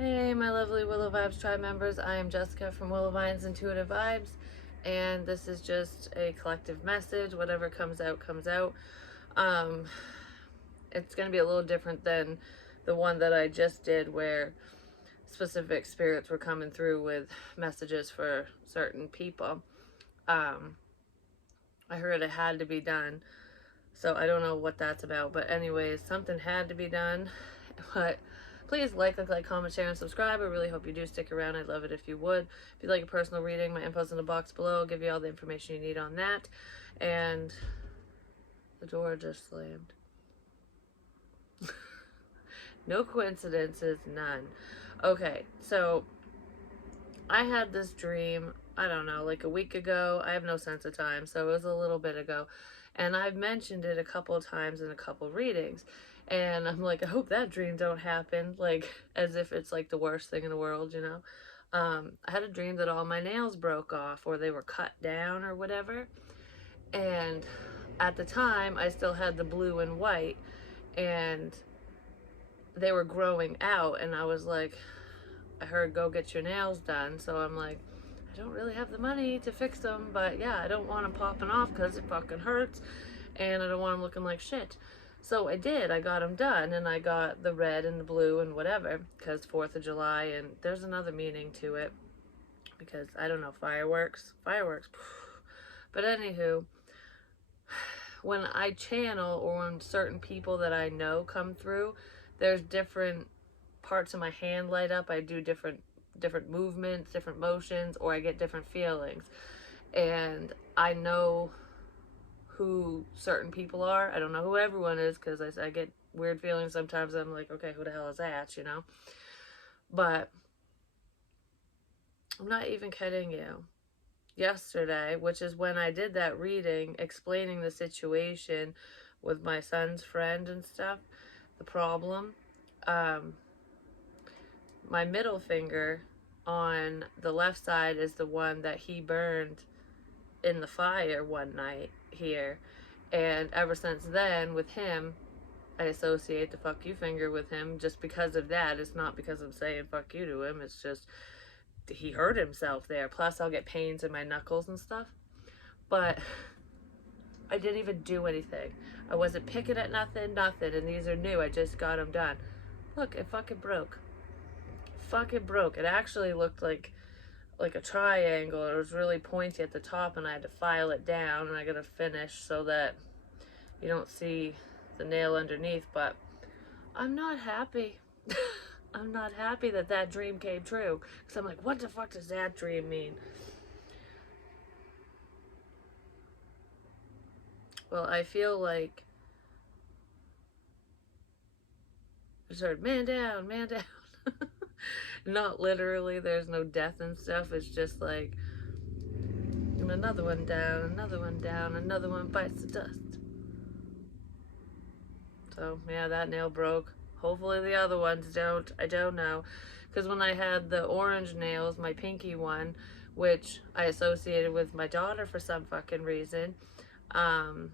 Hey, my lovely Willow Vibes tribe members. I am Jessica from Willow Vines Intuitive Vibes, and this is just a collective message. Whatever comes out, comes out. Um, it's going to be a little different than the one that I just did, where specific spirits were coming through with messages for certain people. Um, I heard it had to be done, so I don't know what that's about. But anyways, something had to be done. But please like, comment, share, and subscribe. I really hope you do stick around. I'd love it if you would. If you'd like a personal reading, my info's in the box below. I'll give you all the information you need on that. And the door just slammed. No coincidences, none. Okay, so I had this dream, I don't know, like a week ago. I have no sense of time, so it was a little bit ago. And I've mentioned it a couple of times in a couple of readings. And I'm like, I hope that dream don't happen, like as if it's like the worst thing in the world, you know? I had a dream that all my nails broke off or they were cut down or whatever. And at the time, I still had the blue and white, and they were growing out. And I was like, I heard go get your nails done. So I'm like, I don't really have the money to fix them, but yeah, I don't want them popping off because it fucking hurts, and I don't want them looking like shit. So I did. I got them done, and I got the red and the blue and whatever because 4th of July, and there's another meaning to it because I don't know, fireworks. But anywho, when I channel or when certain people that I know come through, there's different parts of my hand light up. I do different movements, different motions, or I get different feelings. And I know who certain people are. I don't know who everyone is because I get weird feelings sometimes. I'm like, okay, who the hell is that, you know? But I'm not even kidding you. Yesterday, which is when I did that reading explaining the situation with my son's friend and stuff, the problem, um, my middle finger on the left side is the one that he burned in the fire one night here. And ever since then, with him, I associate the fuck you finger with him just because of that. It's not because I'm saying fuck you to him. It's just he hurt himself there. Plus, I'll get pains in my knuckles and stuff. But I didn't even do anything. I wasn't picking at nothing. And these are new. I just got them done. Look, it fucking broke. Fucking broke. It actually looked like a triangle. It was really pointy at the top, and I had to file it down, and I gotta finish so that you don't see the nail underneath. But I'm not happy. I'm not happy that that dream came true, because I'm like, what the fuck does that dream mean? Well, I feel like I started, man down, man down. Not literally, there's no death and stuff. It's just like, and another one down, another one down, another one bites the dust. So yeah, that nail broke. Hopefully the other ones don't. I don't know. Because when I had the orange nails, my pinky one, which I associated with my daughter for some fucking reason, um,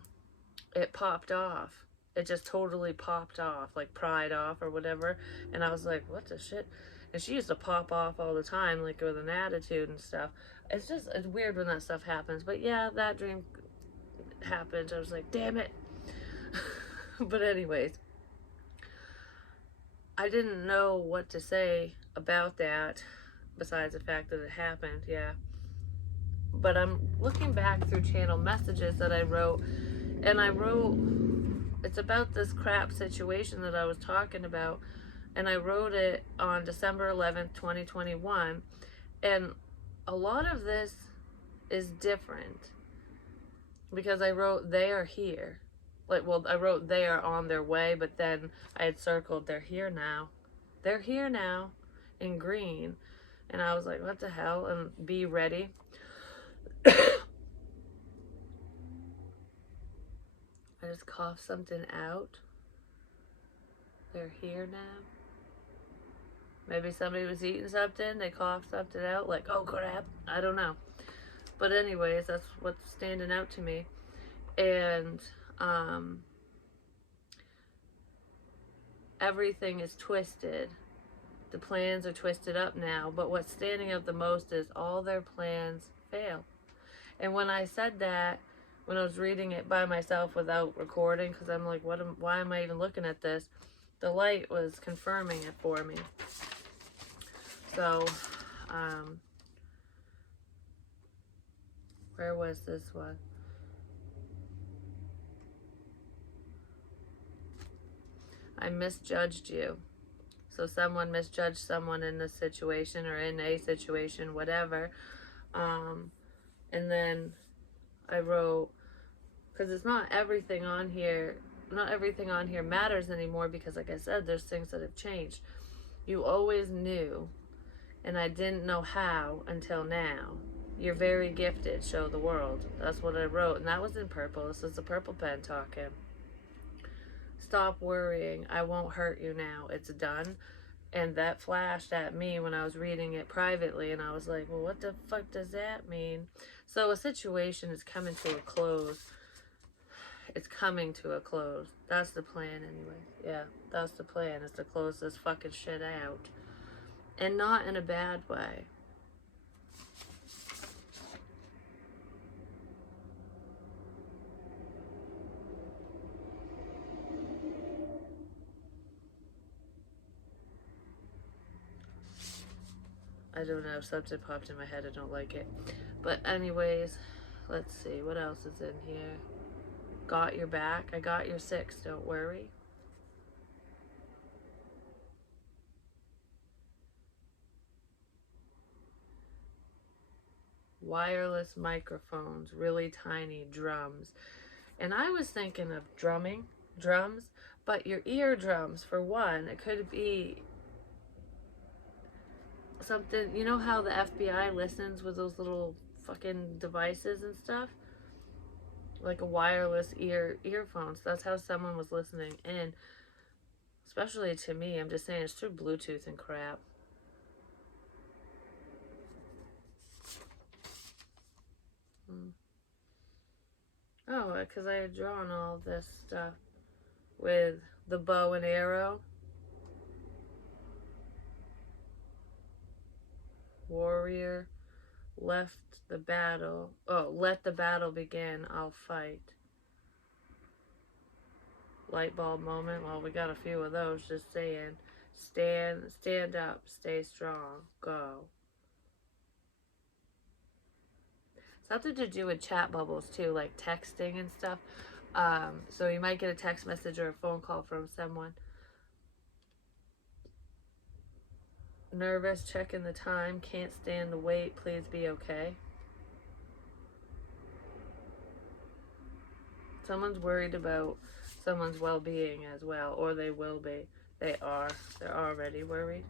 it popped off. It just totally popped off, like pried off or whatever. And I was like, what the shit? And she used to pop off all the time, like with an attitude and stuff. It's weird when that stuff happens. But yeah, that dream happened. I was like, damn it. But anyways, I didn't know what to say about that besides the fact that it happened, yeah. But I'm looking back through channel messages that I wrote, and I wrote, it's about this crap situation that I was talking about, and I wrote it on December 11th, 2021, and a lot of this is different because I wrote, they are here. Like, well, I wrote they are on their way, but then I had circled they're here now. They're here now in green. And I was like, what the hell? And be ready. I just coughed something out. They're here now. Maybe somebody was eating something, they coughed something out, like, oh crap. I don't know. But anyways, that's what's standing out to me. And everything is twisted. The plans are twisted up now, but what's standing out the most is all their plans fail. And when I said that, when I was reading it by myself without recording, because I'm like, why am I even looking at this? The light was confirming it for me. So, where was this one? I misjudged you. So someone misjudged someone in this situation or in a situation, whatever. And then I wrote, because it's not everything on here matters anymore, because like I said, there's things that have changed. You always knew, and I didn't know how until now. You're very gifted, show the world. That's what I wrote, and that was in purple. This is the purple pen talking. Stop worrying. I won't hurt you now. It's done. And that flashed at me when I was reading it privately, and I was like, well, what the fuck does that mean? So a situation is coming to a close. It's coming to a close. That's the plan anyway. Yeah, that's the plan, is to close this fucking shit out. And not in a bad way. I don't know, something popped in my head, I don't like it. But anyways, let's see, what else is in here? Got your back. I got your 6, don't worry. Wireless microphones, really tiny drums. And I was thinking of drums, but your eardrums, for one. It could be something, you know how the FBI listens with those little fucking devices and stuff? Like a wireless earphones. That's how someone was listening in. Especially to me, I'm just saying, it's through Bluetooth and crap. Oh, because I had drawn all this stuff with the bow and arrow. Warrior left the battle. Oh, let the battle begin. I'll fight. Light bulb moment. Well, we got a few of those, just saying. Stand up. Stay strong. Go. Something to do with chat bubbles too, like texting and stuff. So you might get a text message or a phone call from someone. Nervous, checking the time, can't stand the wait, please be okay. Someone's worried about someone's well-being as well, or they will be. They're already worried.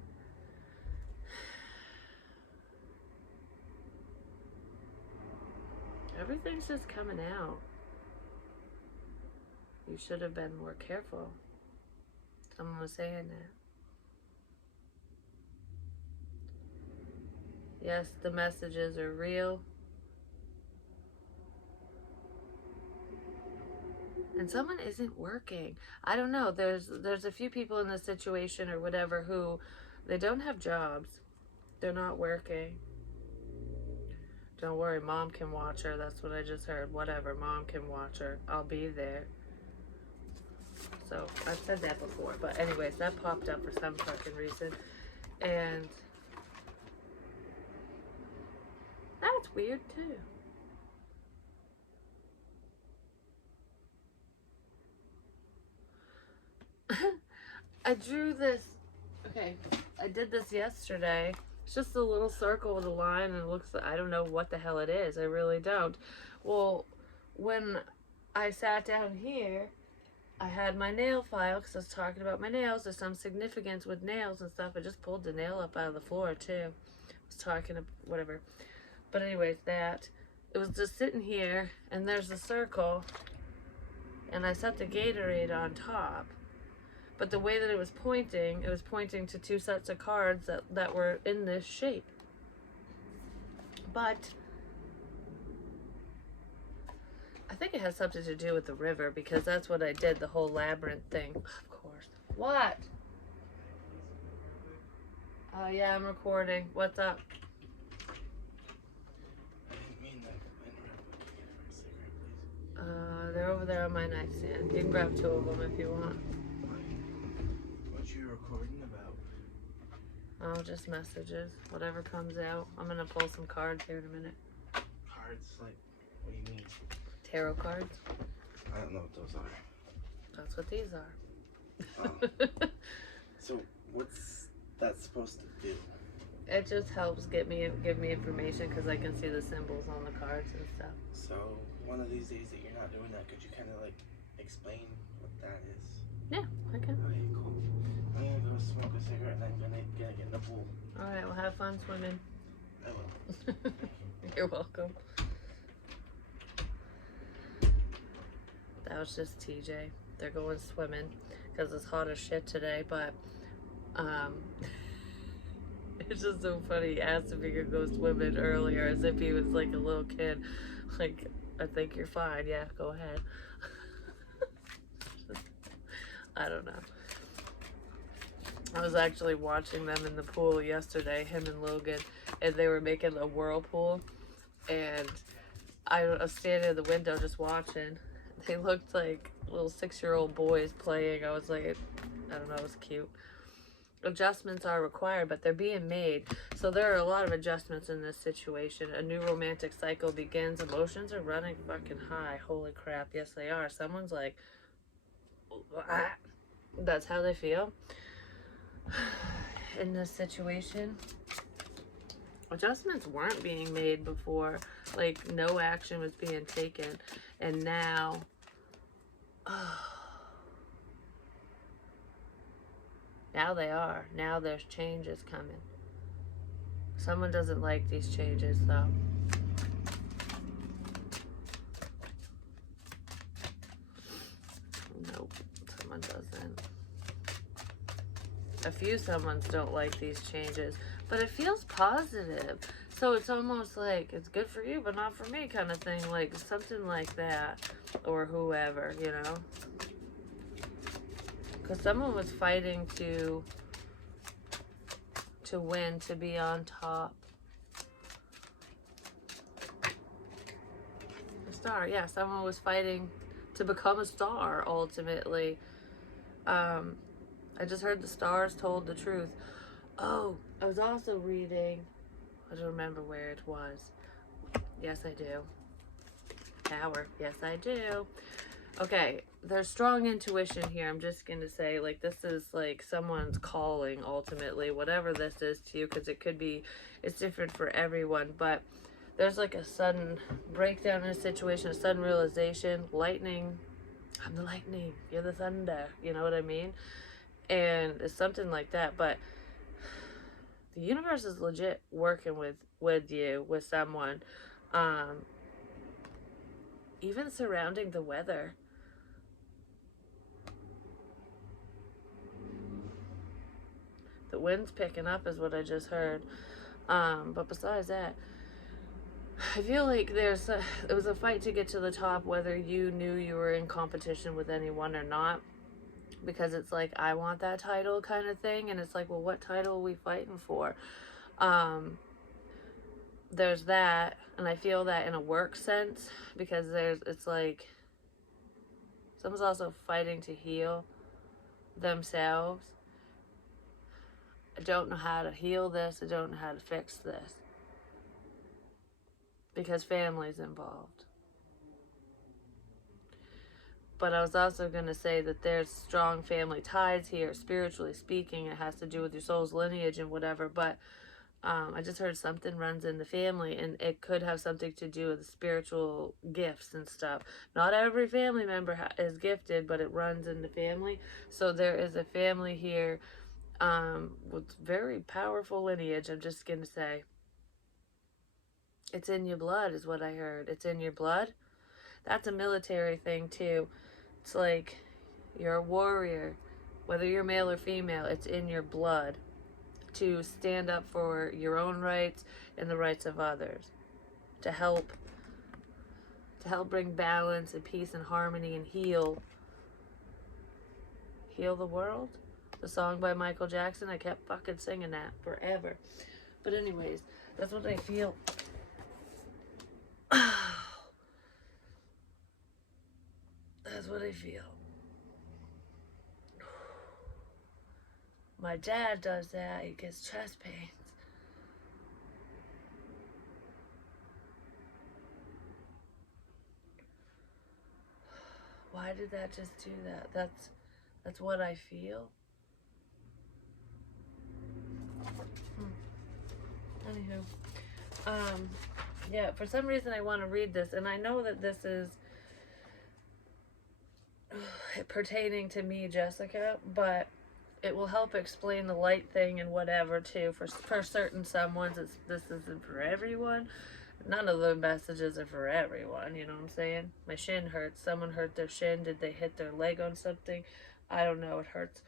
Everything's just coming out. You should have been more careful. Someone was saying that. Yes, the messages are real. And someone isn't working. I don't know. There's a few people in this situation or whatever who they don't have jobs. They're not working. Don't worry, mom can watch her. That's what I just heard. Whatever, mom can watch her. I'll be there. So I've said that before. But anyways, that popped up for some fucking reason. And that's weird too. I drew this. Okay, I did this yesterday. It's just a little circle with a line, and it looks like, I don't know what the hell it is. I really don't. Well, when I sat down here, I had my nail file because I was talking about my nails. There's some significance with nails and stuff. I just pulled the nail up out of the floor too. I was talking about whatever. But anyways, it was just sitting here, and there's a circle, and I set the Gatorade on top. But the way that it was pointing to 2 sets of cards that were in this shape. But I think it has something to do with the river, because that's what I did, the whole labyrinth thing. Of course. What? Yeah, I'm recording. What's up? I didn't mean that. I interrupted. Can you get a cigarette, please? They're over there on my nightstand. You can grab two of them if you want. What you recording about? Oh, just messages. Whatever comes out. I'm gonna pull some cards here in a minute. Cards? Like, what do you mean? Tarot cards. I don't know what those are. That's what these are. So, what's that supposed to do? It just helps give me information because I can see the symbols on the cards and stuff. So, one of these days that you're not doing that, could you kind of like explain what that is? Yeah, I can. Okay, cool. I'm gonna go smoke a cigarette and I'm gonna get in the pool. All right, well, have fun swimming. I will. You're welcome. That was just TJ. They're going swimming because it's hot as shit today, but it's just so funny. He asked if he could go swimming earlier as if he was like a little kid. Like, I think you're fine. Yeah, go ahead. I don't know. I was actually watching them in the pool yesterday, him and Logan, and they were making a whirlpool, and I was standing at the window just watching. They looked like little 6-year-old boys playing. I was like, I don't know, it was cute. Adjustments are required, but they're being made. So there are a lot of adjustments in this situation. A new romantic cycle begins. Emotions are running fucking high. Holy crap, yes they are. Someone's like, ah. That's how they feel in this situation. Adjustments weren't being made before. Like, no action was being taken. And now, now they are. Now there's changes coming. Someone doesn't like these changes, though. Nope, someone doesn't. A few someones don't like these changes, but it feels positive. So it's almost like it's good for you, but not for me kind of thing. Like something like that, or whoever, you know. Because someone was fighting to win, to be on top. A star, yeah, someone was fighting to become a star, ultimately. I just heard the stars told the truth. Oh, I was also reading, I don't remember where it was. Yes, I do. Tower, yes, I do. Okay, there's strong intuition here. I'm just going to say, like, this is like someone's calling, ultimately, whatever this is to you, because it could be, it's different for everyone, but there's like a sudden breakdown in a situation, a sudden realization, lightning. I'm the lightning, you're the thunder, you know what I mean? And it's something like that, but the universe is legit working with you, with someone. Even surrounding the weather. The wind's picking up is what I just heard. But besides that, I feel like it was a fight to get to the top, whether you knew you were in competition with anyone or not. Because it's like, I want that title kind of thing. And it's like, well, what title are we fighting for? There's that. And I feel that in a work sense. Because it's like, someone's also fighting to heal themselves. I don't know how to heal this. I don't know how to fix this. Because family's involved. But I was also going to say that there's strong family ties here, spiritually speaking. It has to do with your soul's lineage and whatever. But I just heard something runs in the family, and it could have something to do with spiritual gifts and stuff. Not every family member is gifted, but it runs in the family. So there is a family here with very powerful lineage. I'm just going to say. It's in your blood is what I heard. It's in your blood. That's a military thing too. It's like you're a warrior. Whether you're male or female, it's in your blood to stand up for your own rights and the rights of others. To help bring balance and peace and harmony and heal the world. the song by Michael Jackson. I kept fucking singing that forever. But anyways, that's what I feel. That's what I feel. My dad does that. He gets chest pains. Why did that just do that? That's what I feel. Anywho, yeah. For some reason, I want to read this, and I know that this is pertaining to me, Jessica, but it will help explain the light thing and whatever too. For certain someone's, this isn't for everyone. None of the messages are for everyone, you know what I'm saying? My shin hurts. Someone hurt their shin. Did they hit their leg on something? I don't know. It hurts.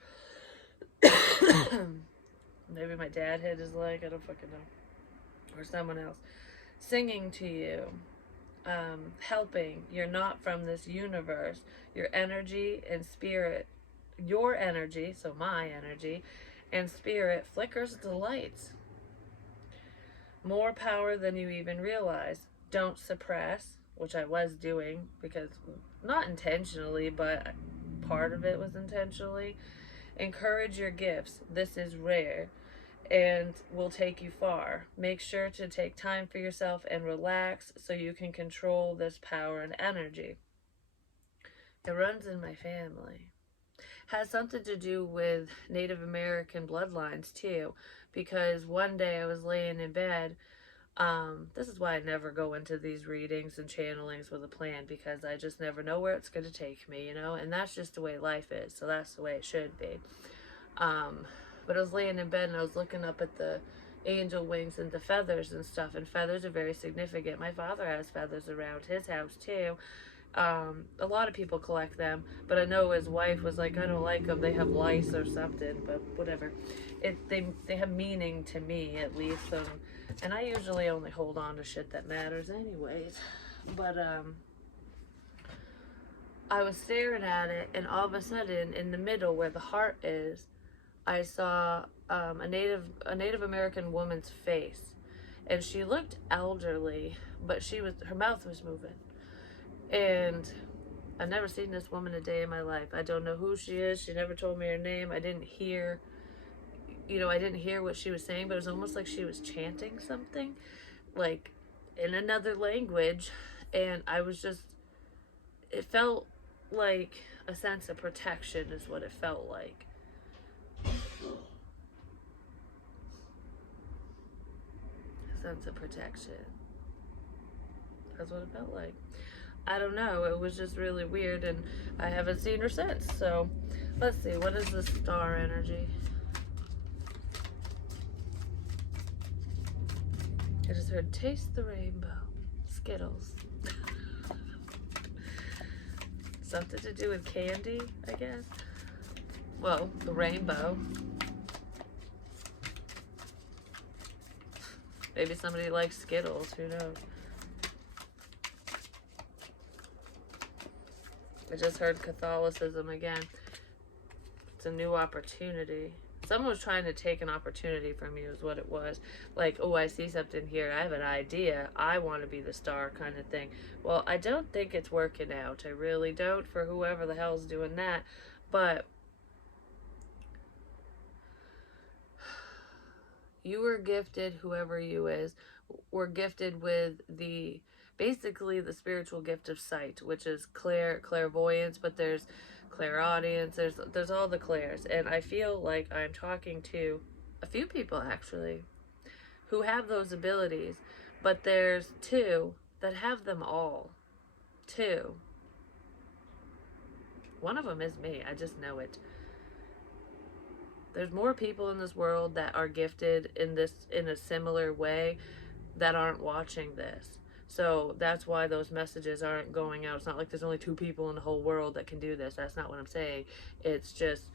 Maybe my dad hit his leg. I don't fucking know. Or someone else. Singing to you. Helping. You're not from this universe. Your energy and spirit. Your energy, so my energy, and spirit flickers the lights. More power than you even realize. Don't suppress, which I was doing because not intentionally, but part of it was intentionally. Encourage your gifts. This is rare and will take you far. Make sure to take time for yourself and relax so you can control this power and energy. It runs in my family. Has something to do with Native American bloodlines too, because one day I was laying in bed. This is why I never go into these readings and channelings with a plan, because I just never know where it's going to take me, you know, and that's just the way life is, so that's the way it should be. But I was laying in bed and I was looking up at the angel wings and the feathers and stuff, and feathers are very significant. My father has feathers around his house too. A lot of people collect them, but I know his wife was like, I don't like them. They have lice or something, but whatever. They have meaning to me at least, and I usually only hold on to shit that matters, anyways. But I was staring at it, and all of a sudden, in the middle where the heart is, I saw a Native American woman's face, and she looked elderly, but her mouth was moving. And I've never seen this woman a day in my life. I don't know who she is. She never told me her name. I didn't hear what she was saying, but it was almost like she was chanting something, like in another language. And it felt like a sense of protection, is what it felt like. A sense of protection. That's what it felt like. I don't know. It was just really weird, and I haven't seen her since. So, let's see. What is the star energy? I just heard taste the rainbow. Skittles. Something to do with candy, I guess. Well, the rainbow. Maybe somebody likes Skittles. Who knows? I just heard Catholicism again. It's a new opportunity. Someone was trying to take an opportunity from you, is what it was. Like, oh, I see something here. I have an idea. I want to be the star, kind of thing. Well, I don't think it's working out. I really don't, for whoever the hell's doing that. But you were gifted, whoever you is, were gifted with basically the spiritual gift of sight, which is clairvoyance, but there's clairaudience, there's all the clairs, and I feel like I'm talking to a few people actually who have those abilities, but there's two that have them all. Two. One of them is me. I just know it. There's more people in this world that are gifted in a similar way that aren't watching this. So that's why those messages aren't going out. It's not like there's only two people in the whole world that can do this. That's not what I'm saying. It's just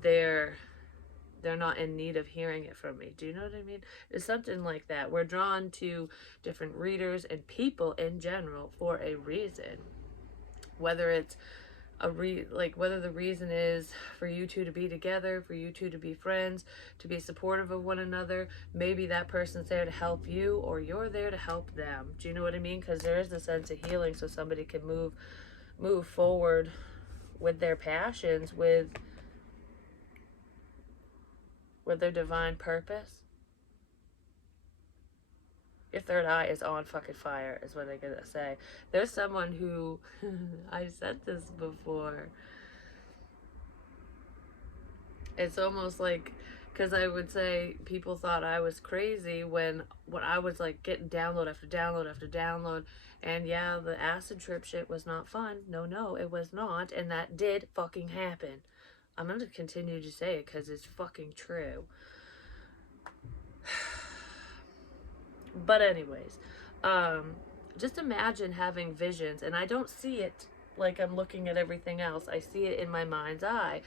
they're not in need of hearing it from me. Do you know what I mean? It's something like that. We're drawn to different readers and people in general for a reason. Whether it's like whether the reason is for you two to be together, for you two to be friends, to be supportive of one another. Maybe that person's there to help you, or you're there to help them. Do you know what I mean? Because there is a sense of healing, so somebody can move forward with their passions, with their divine purpose. Your third eye is on fucking fire, is what I gotta say. There's someone who, I said this before. It's almost like, because I would say people thought I was crazy when I was like getting download after download after download. And yeah, the acid trip shit was not fun. No, no, it was not. And that did fucking happen. I'm going to continue to say it because it's fucking true. But anyways, just imagine having visions, and I don't see it like I'm looking at everything else. I see it in my mind's eye.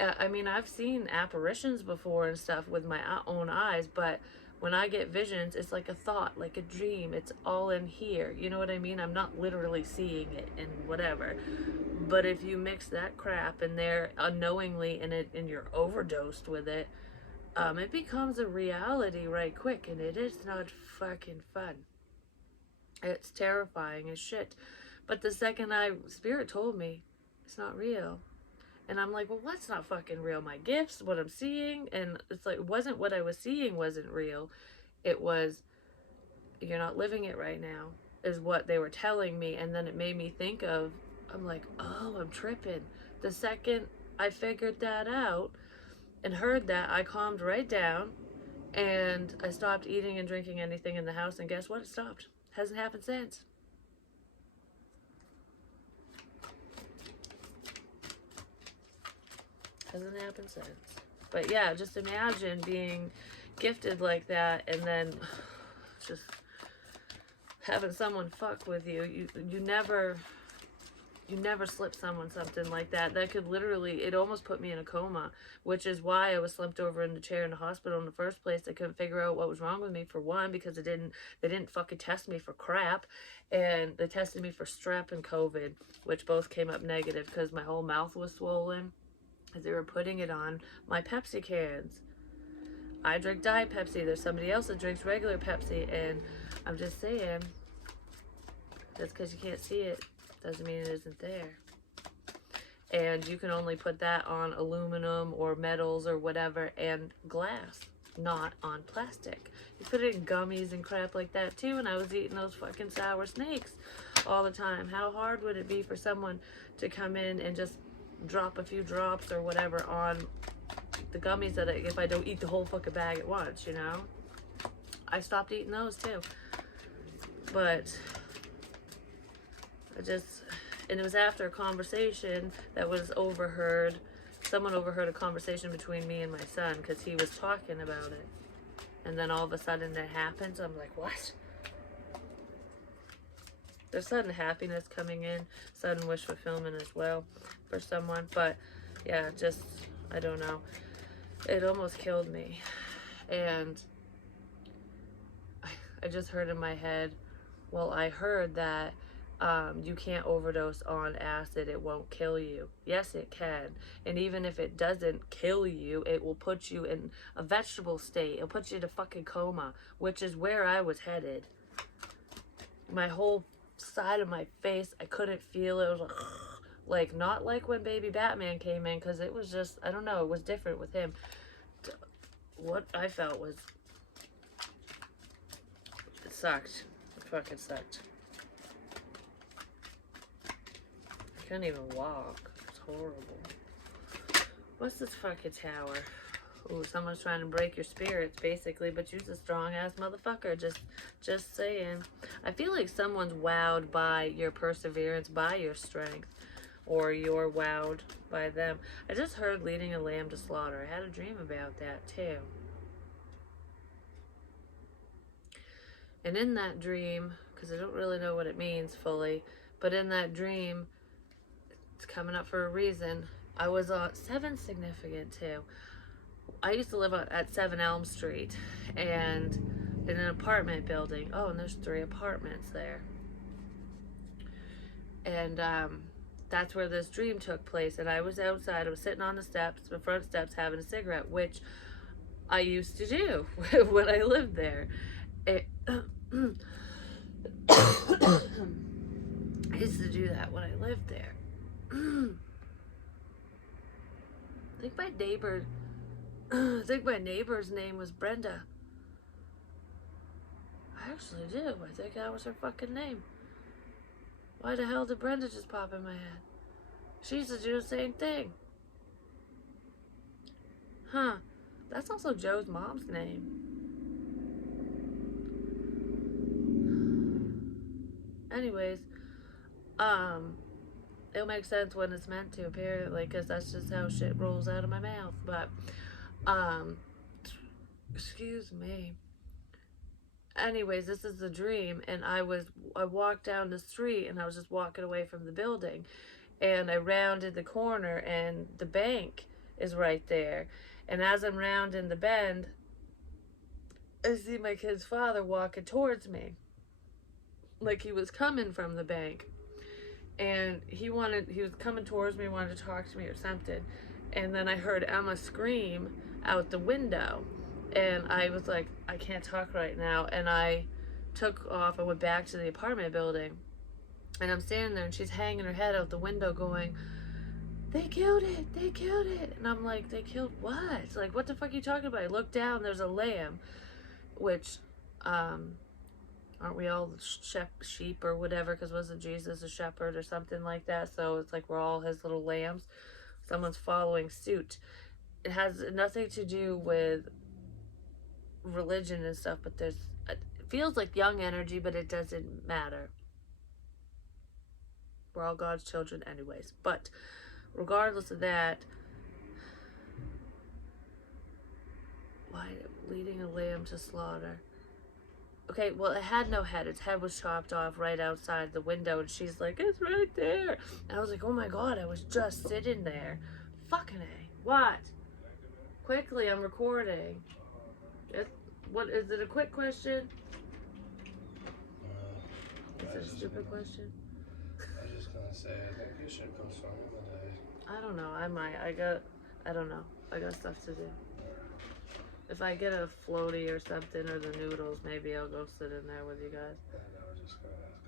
I mean, I've seen apparitions before and stuff with my own eyes, but when I get visions, it's like a thought, like a dream. It's all in here. You know what I mean? I'm not literally seeing it and whatever. But if you mix that crap in there unknowingly and you're overdosed with it, it becomes a reality right quick, and it is not fucking fun. It's terrifying as shit. But the second Spirit told me, it's not real. And I'm like, well, what's not fucking real? My gifts, what I'm seeing? And it's like, it wasn't what I was seeing wasn't real. It was, you're not living it right now, is what they were telling me. And then it made me think of, I'm like, oh, I'm tripping. The second I figured that out and heard that, I calmed right down and I stopped eating and drinking anything in the house. And guess what? It stopped. Hasn't happened since. Hasn't happened since. But yeah, just imagine being gifted like that and then just having someone fuck with you. You never slip someone something like that. That could literally, it almost put me in a coma, which is why I was slumped over in the chair in the hospital in the first place. They couldn't figure out what was wrong with me, for one, because they didn't fucking test me for crap, and they tested me for strep and COVID, which both came up negative because my whole mouth was swollen as they were putting it on my Pepsi cans. I drink Diet Pepsi. There's somebody else that drinks regular Pepsi, and I'm just saying, that's because you can't see it doesn't mean it isn't there. And you can only put that on aluminum or metals or whatever and glass, not on plastic. You put it in gummies and crap like that too, and I was eating those fucking sour snakes all the time. How hard would it be for someone to come in and just drop a few drops or whatever on the gummies that if I don't eat the whole fucking bag at once, you know? I stopped eating those too. But and it was after a conversation that was overheard. Someone overheard a conversation between me and my son because he was talking about it. And then all of a sudden it happens. I'm like, what? There's sudden happiness coming in, sudden wish fulfillment as well for someone. But yeah, just, I don't know. It almost killed me. And I just heard in my head, well, I heard that you can't overdose on acid. It won't kill you. Yes, it can. And even if it doesn't kill you, it will put you in a vegetable state. It'll put you in a fucking coma, which is where I was headed. My whole side of my face, I couldn't feel it. It was like not like when baby Batman came in, because it was just, I don't know, it was different with him. What I felt was, it sucked. It fucking sucked. I couldn't even walk. It's horrible. What's this fucking tower? Ooh, someone's trying to break your spirits, basically, but you're a strong-ass motherfucker. Just saying. I feel like someone's wowed by your perseverance, by your strength, or you're wowed by them. I just heard leading a lamb to slaughter. I had a dream about that, too. And in that dream, because I don't really know what it means fully, but in that dream, it's coming up for a reason. I was on 7 significant too. I used to live at 7 Elm Street and in an apartment building. Oh, and there's 3 apartments there. And that's where this dream took place. And I was outside, I was sitting on the steps, the front steps, having a cigarette, which I used to do when I lived there. It, I used to do that when I lived there. I think my neighbor, I think my neighbor's name was Brenda. I actually do. I think that was her fucking name. Why the hell did Brenda just pop in my head? She used to do the same thing. Huh. That's also Joe's mom's name. Anyways, it'll make sense when it's meant to, apparently, because that's just how shit rolls out of my mouth. But, excuse me. Anyways, this is the dream, and I walked down the street, and I was just walking away from the building, and I rounded the corner, and the bank is right there. And as I'm rounding the bend, I see my kid's father walking towards me, like he was coming from the bank. And he was coming towards me, wanted to talk to me or something. And then I heard Emma scream out the window. And I was like, I can't talk right now. And I took off. I went back to the apartment building. And I'm standing there, and she's hanging her head out the window going, they killed it, they killed it. And I'm like, they killed what? Like, what the fuck are you talking about? I look down, there's a lamb, which, aren't we all sheep or whatever? Because wasn't Jesus a shepherd or something like that? So it's like we're all his little lambs. Someone's following suit. It has nothing to do with religion and stuff, but it feels like young energy, but it doesn't matter. We're all God's children anyways. But regardless of that, why leading a lamb to slaughter? Okay, well, it had no head. Its head was chopped off right outside the window, and she's like, it's right there. And I was like, oh my God, I was just sitting there. Fucking A. What? Quickly, I'm recording. What, is it a quick question? Is it a stupid question? I was just gonna say, I think you should go swim in the day. I don't know. I might. I don't know. I got stuff to do. If I get a floaty or something, or the noodles, maybe I'll go sit in there with you guys. And I was just gonna ask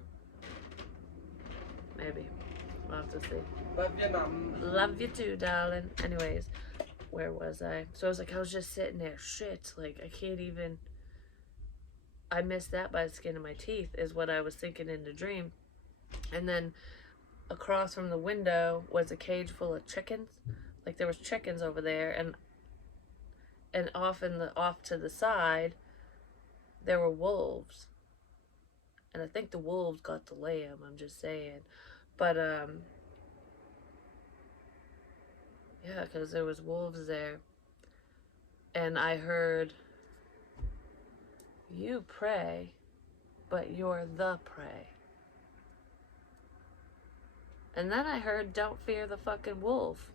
him. Maybe. We'll have to see. Love you, Mom. Love you too, darling. Anyways, where was I? So I was like, I was just sitting there. Shit. Like, I can't even. I missed that by the skin of my teeth, is what I was thinking in the dream. And then across from the window was a cage full of chickens. Like, there was chickens over there, and off to the side there were wolves. And I think the wolves got the lamb, I'm just saying. But yeah, because there was wolves there. And I heard, you pray, but you're the prey. And then I heard, don't fear the fucking wolf.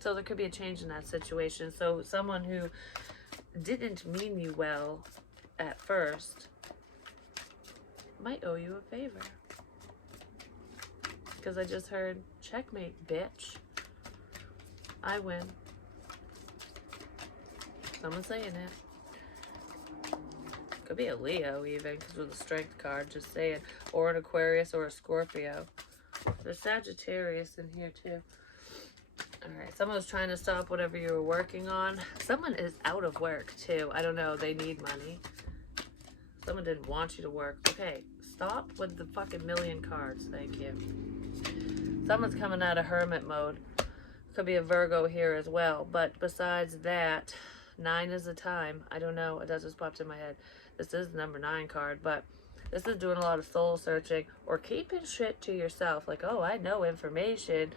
So there could be a change in that situation. So someone who didn't mean you well at first might owe you a favor. Because I just heard, checkmate, bitch. I win. Someone's saying it. Could be a Leo even, because with a strength card, just saying. Or an Aquarius or a Scorpio. There's Sagittarius in here too. Alright, someone was trying to stop whatever you were working on. Someone is out of work too. I don't know, they need money. Someone didn't want you to work. Okay, stop with the fucking million cards. Thank you. Someone's coming out of hermit mode. Could be a Virgo here as well. But besides that, 9 is the time. I don't know. It just popped in my head. This is the number 9 card, but this is doing a lot of soul searching or keeping shit to yourself. Like, oh, I know information.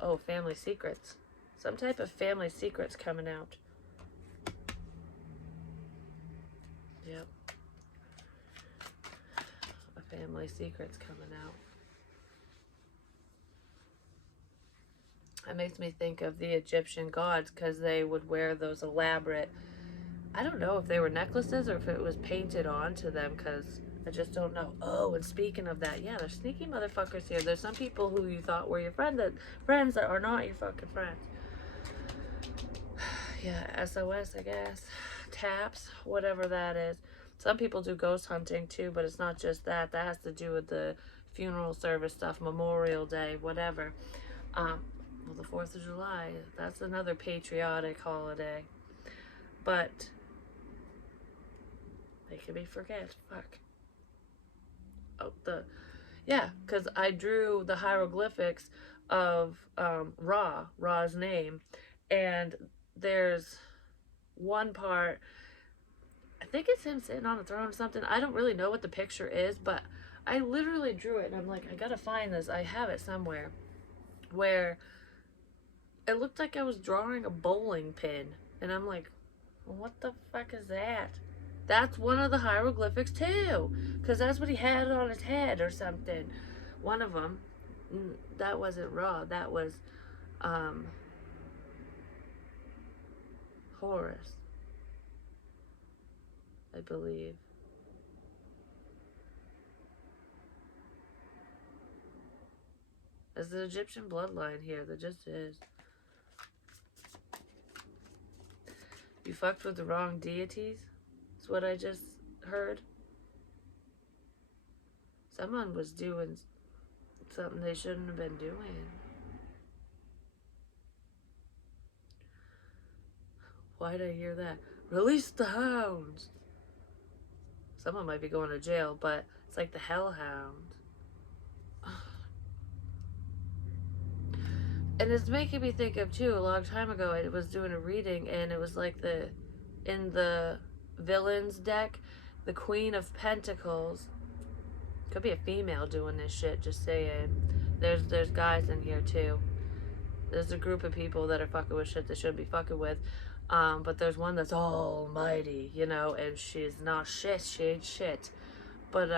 Oh, family secrets. Some type of family secrets coming out. Yep. A family secret's coming out. That makes me think of the Egyptian gods, because they would wear those elaborate, I don't know if they were necklaces or if it was painted onto them, because I just don't know. Oh, and speaking of that, yeah, there's sneaky motherfuckers here. There's some people who you thought were your friends that are not your fucking friends. Yeah, SOS, I guess. Taps, whatever that is. Some people do ghost hunting too, but it's not just that. That has to do with the funeral service stuff, Memorial Day, whatever. Well, the 4th of July, that's another patriotic holiday. But they can be forget. Fuck. Oh, yeah, because I drew the hieroglyphics of Ra's name, and there's one part, I think it's him sitting on a throne or something. I don't really know what the picture is, but I literally drew it, and I'm like, I gotta find this. I have it somewhere, where it looked like I was drawing a bowling pin, and I'm like, well, what the fuck is that? That's one of the hieroglyphics too, because that's what he had on his head or something. One of them. That wasn't Ra. That was um, Horus, I believe. There's an Egyptian bloodline here. There just is. You fucked with the wrong deities? That's what I just heard. Someone was doing something they shouldn't have been doing. Why'd I hear that? Release the hounds! Someone might be going to jail, but it's like the hellhound. And it's making me think of too, a long time ago I was doing a reading, and it was like in the villains deck, the Queen of Pentacles, could be a female doing this shit, just saying. There's guys in here too. There's a group of people that are fucking with shit they shouldn't be fucking with. But there's one that's almighty, you know, and she's not shit. She ain't shit. But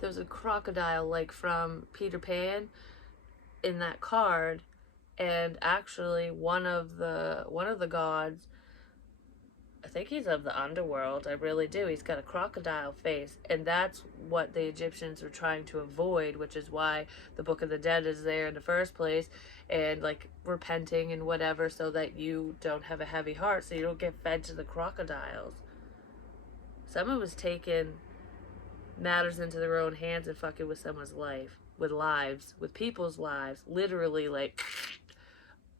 there's a crocodile like from Peter Pan in that card, and actually one of the gods, I think he's of the underworld. I really do. He's got a crocodile face, and that's what the Egyptians were trying to avoid, which is why the Book of the Dead is there in the first place, and like repenting and whatever, so that you don't have a heavy heart, so you don't get fed to the crocodiles. Someone was taking matters into their own hands and fucking with someone's life, with people's lives, literally, like,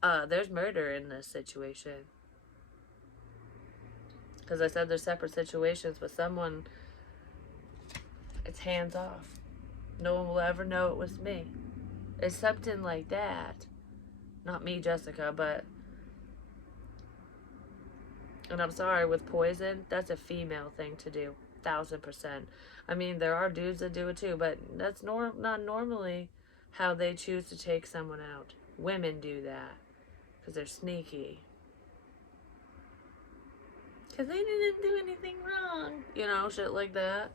there's murder in this situation. Because I said there's separate situations, but someone, it's hands off. No one will ever know it was me. It's something like that. Not me, Jessica, but, and I'm sorry, with poison, that's a female thing to do. 1000%. I mean, there are dudes that do it too, but that's not normally how they choose to take someone out. Women do that because they're sneaky. Because they didn't do anything wrong. You know, shit like that.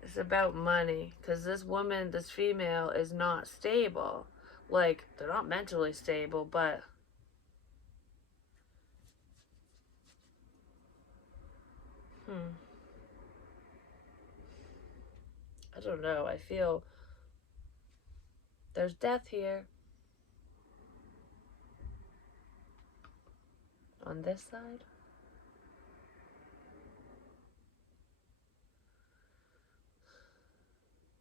It's about money. Because this woman, this female, is not stable. Like, they're not mentally stable, but I don't know. I feel there's death here. On this side.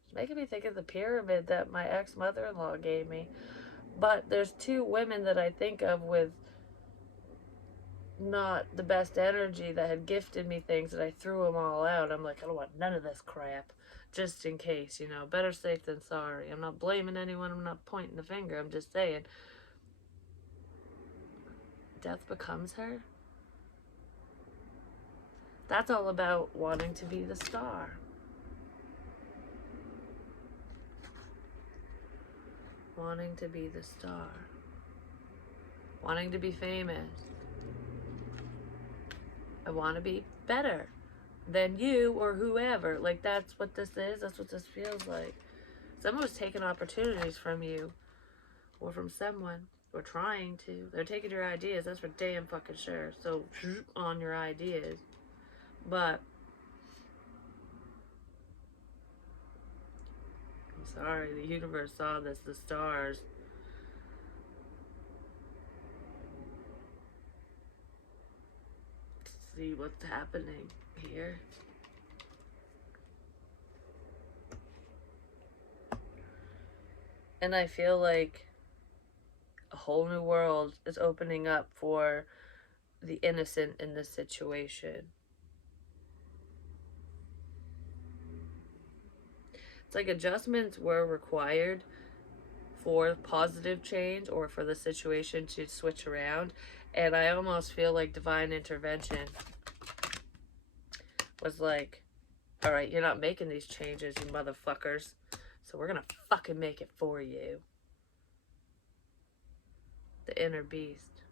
It's making me think of the pyramid that my ex-mother-in-law gave me. But there's two women that I think of with not the best energy that had gifted me things, that I threw them all out. I'm like, I don't want none of this crap. Just in case, you know. Better safe than sorry. I'm not blaming anyone. I'm not pointing the finger. I'm just saying. Death becomes her. That's all about wanting to be the star. Wanting to be the star. Wanting to be famous. I want to be better than you or whoever. Like, that's what this is. That's what this feels like. Someone was taking opportunities from you or from someone. We're trying to. They're taking your ideas, that's for damn fucking sure. So, on your ideas. But, I'm sorry, the universe saw this, the stars. See what's happening here. And I feel like a whole new world is opening up for the innocent in this situation. It's like adjustments were required for positive change or for the situation to switch around. And I almost feel like divine intervention was like, all right, you're not making these changes, you motherfuckers. So we're gonna fucking make it for you. The inner beast.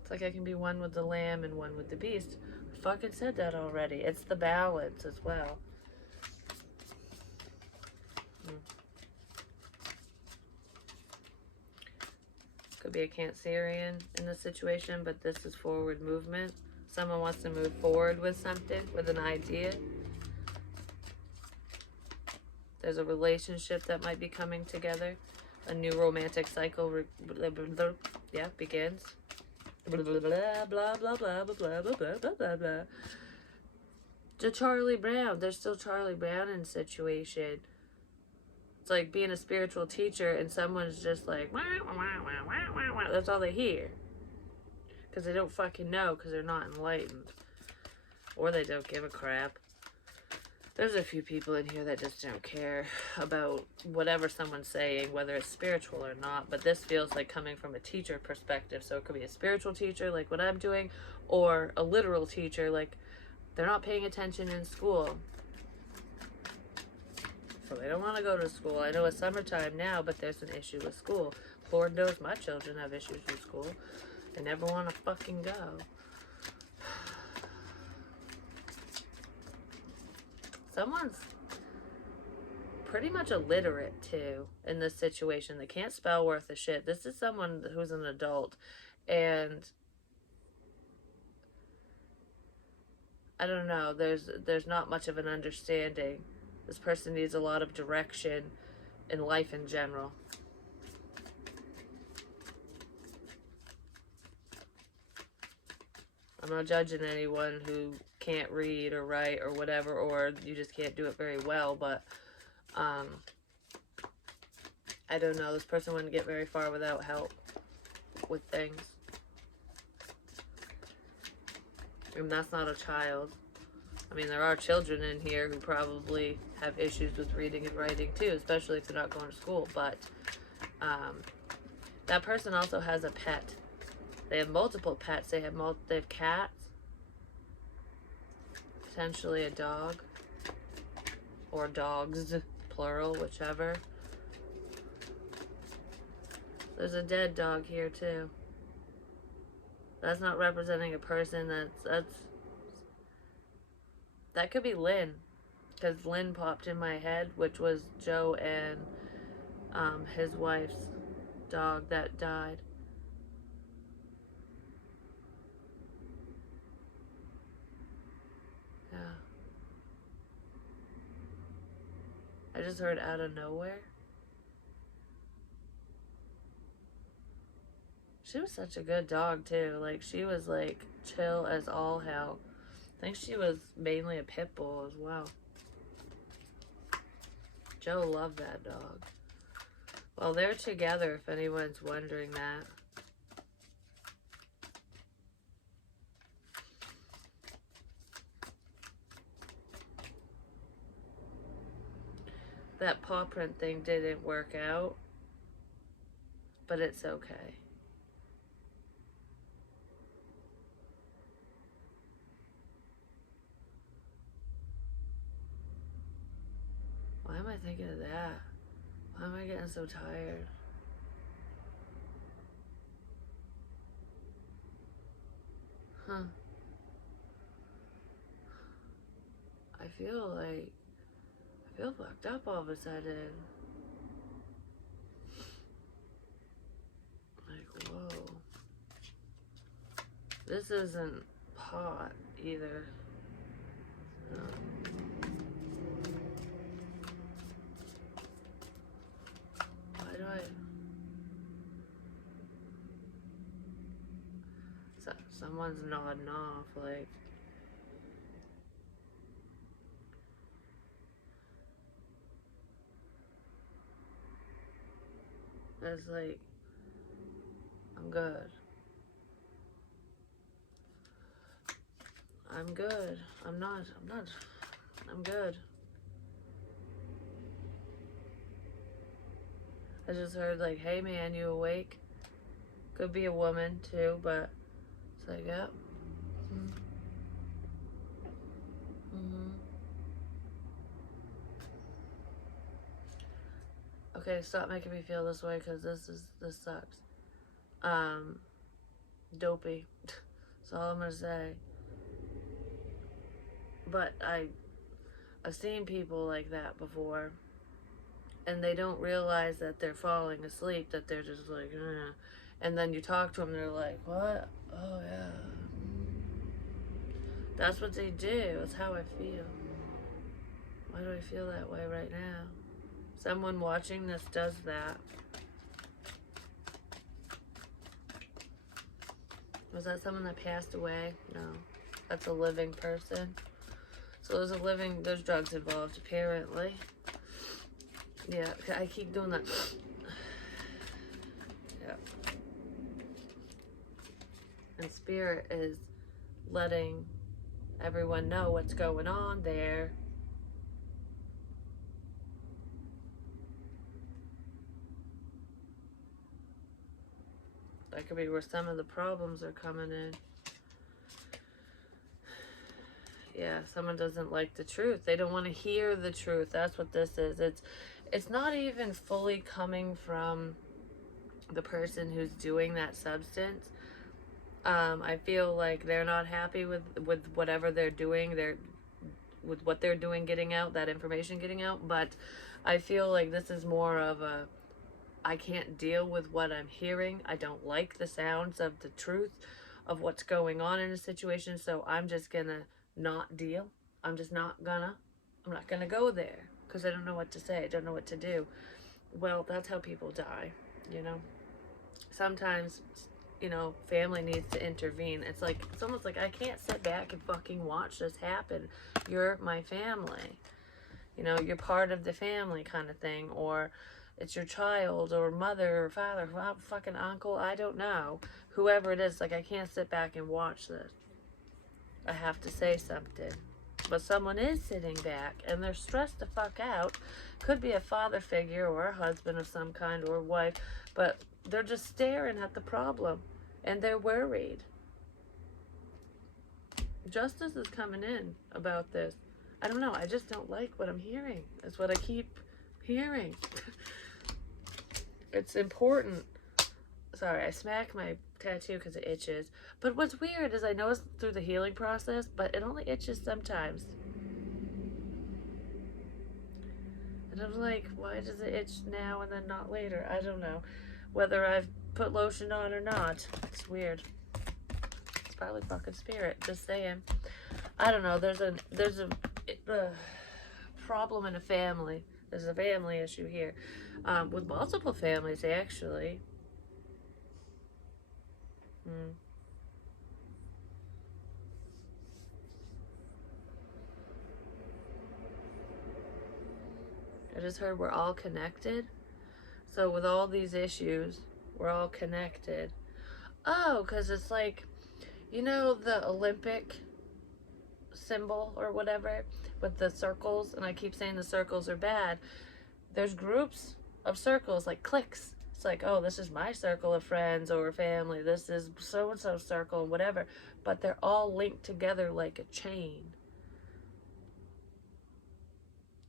It's like I can be one with the lamb and one with the beast. I fucking said that already. It's the balance as well. Could be a Cancerian in this situation, but this is forward movement. Someone wants to move forward with something, with an idea. There's a relationship that might be coming together. A new romantic cycle, begins. Blah, blah, blah, blah, blah, blah, blah, blah, blah, blah, blah, blah. To Charlie Brown. There's still Charlie Brown in situation. It's like being a spiritual teacher and someone's just like, wah, wah, wah, wah, wah, wah. That's all they hear. Because they don't fucking know, because they're not enlightened. Or they don't give a crap. There's a few people in here that just don't care about whatever someone's saying, whether it's spiritual or not. But this feels like coming from a teacher perspective. So it could be a spiritual teacher, like what I'm doing, or a literal teacher, like they're not paying attention in school. So they don't want to go to school. I know it's summertime now, but there's an issue with school. Lord knows my children have issues with school. They never want to fucking go. Someone's pretty much illiterate, too, in this situation. They can't spell worth a shit. This is someone who's an adult. And I don't know. There's not much of an understanding. This person needs a lot of direction in life in general. I'm not judging anyone who can't read or write or whatever, or you just can't do it very well, but I don't know. This person wouldn't get very far without help with things. And that's not a child. I mean, there are children in here who probably have issues with reading and writing too, especially if they're not going to school, but that person also has a pet. They have multiple pets. They have cats, potentially a dog, or dogs, plural, whichever. There's a dead dog here too. That's not representing a person. That could be Lynn, because Lynn popped in my head, which was Joe and his wife's dog that died. Yeah. I just heard out of nowhere. She was such a good dog too. Like, she was like chill as all hell. I think she was mainly a pit bull as well. Joe loved that dog. Well, they're together if anyone's wondering that. That paw print thing didn't work out, but it's okay. Why am I thinking of that? Why am I getting so tired? Huh. I feel fucked up all of a sudden. This isn't pot either. No. Why do I... Someone's nodding off, like... It's like... I'm good. I'm good. I'm not. I'm good. I just heard like, hey man, you awake? Could be a woman too, but it's like, yep. Mm-hmm. Okay, stop making me feel this way because this sucks. Um, Dopey. That's all I'm gonna say. But I've seen people like that before, and they don't realize that they're falling asleep. That they're just like, and then you talk to them, they're like, what? Oh yeah. That's what they do. That's how I feel. Why do I feel that way right now? Someone watching this does that. Was that someone that passed away? No. That's a living person. So there's drugs involved apparently. Yeah, I keep doing that. Yeah. And spirit is letting everyone know what's going on there. That could be where some of the problems are coming in. Yeah, someone doesn't like the truth. They don't want to hear the truth. That's what this is. It's not even fully coming from the person who's doing that substance. I feel like they're not happy with whatever they're doing. With what they're doing, getting out that information, getting out. But I feel like this is more of a, I can't deal with what I'm hearing. I don't like the sounds of the truth of what's going on in a situation. So I'm just gonna not deal. I'm not gonna go there because I don't know what to say. I don't know what to do. Well, that's how people die, you know. Sometimes, family needs to intervene. It's almost like I can't sit back and fucking watch this happen. You're my family. You're part of the family kind of thing, or it's your child or mother or father, fucking uncle, I don't know. Whoever it is, like I can't sit back and watch this. I have to say something. But someone is sitting back and they're stressed the fuck out. Could be a father figure or a husband of some kind or a wife, but they're just staring at the problem and they're worried. Justice is coming in about this. I don't know. I just don't like what I'm hearing. That's what I keep hearing. It's important. Sorry, I smack my tattoo because it itches. But what's weird is I know it's through the healing process, but it only itches sometimes. And I'm like, why does it itch now and then not later? I don't know. Whether I've put lotion on or not. It's weird. It's probably fucking spirit. Just saying. I don't know. There's a problem in a family. There's a family issue here. With multiple families, actually. I just heard we're all connected. So with all these issues, we're all connected. Oh, because it's like, the Olympic symbol or whatever with the circles, and I keep saying the circles are bad. There's groups of circles, like cliques. It's like, oh, this is my circle of friends or family. This is so-and-so circle, whatever. But they're all linked together like a chain.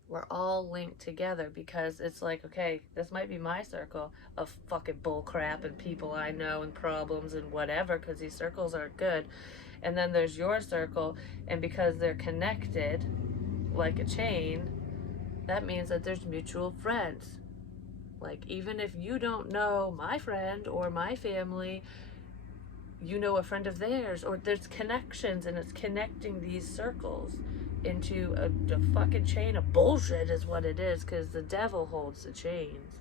We're all linked together because it's like, okay, this might be my circle of fucking bullcrap and people I know and problems and whatever, because these circles aren't good. And then there's your circle, and because they're connected like a chain, that means that there's mutual friends. Like, even if you don't know my friend or my family, you know a friend of theirs, or there's connections, and it's connecting these circles into a fucking chain of bullshit is what it is, because the devil holds the chains.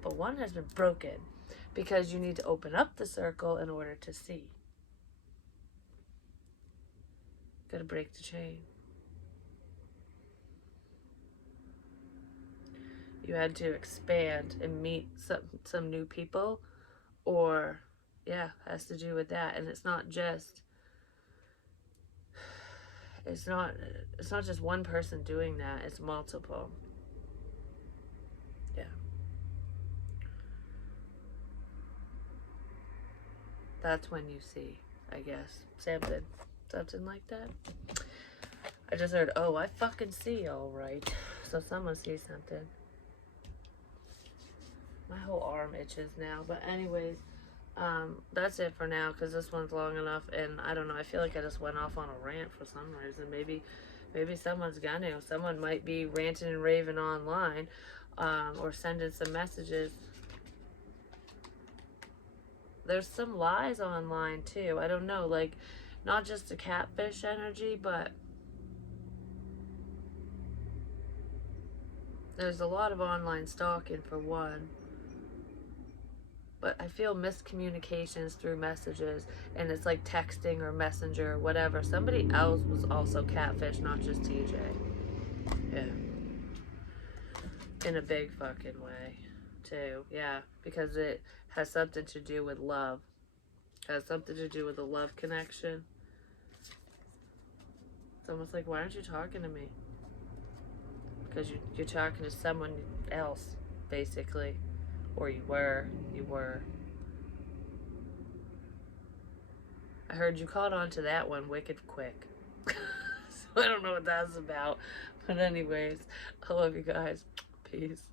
But one has been broken because you need to open up the circle in order to see. Gotta break the chain. You had to expand and meet some new people, or yeah, has to do with that. And it's not it's not just one person doing that, it's multiple. Yeah. That's when you see, I guess. Something like that. I just heard, oh, I fucking see, all right. So someone sees something. My whole arm itches now. But anyways, that's it for now, because this one's long enough, and I don't know. I feel like I just went off on a rant for some reason. Maybe someone's gonna. Someone might be ranting and raving online, or sending some messages. There's some lies online too. I don't know, like not just the catfish energy, but there's a lot of online stalking for one. But I feel miscommunications through messages, and it's like texting or messenger or whatever. Somebody else was also catfish, not just TJ. Yeah. In a big fucking way, too. Yeah. Because it has something to do with love. It has something to do with a love connection. It's almost like, why aren't you talking to me? Because you're talking to someone else, basically. Or you were. You were. I heard you caught on to that one wicked quick. So I don't know what that's about. But anyways, I love you guys. Peace.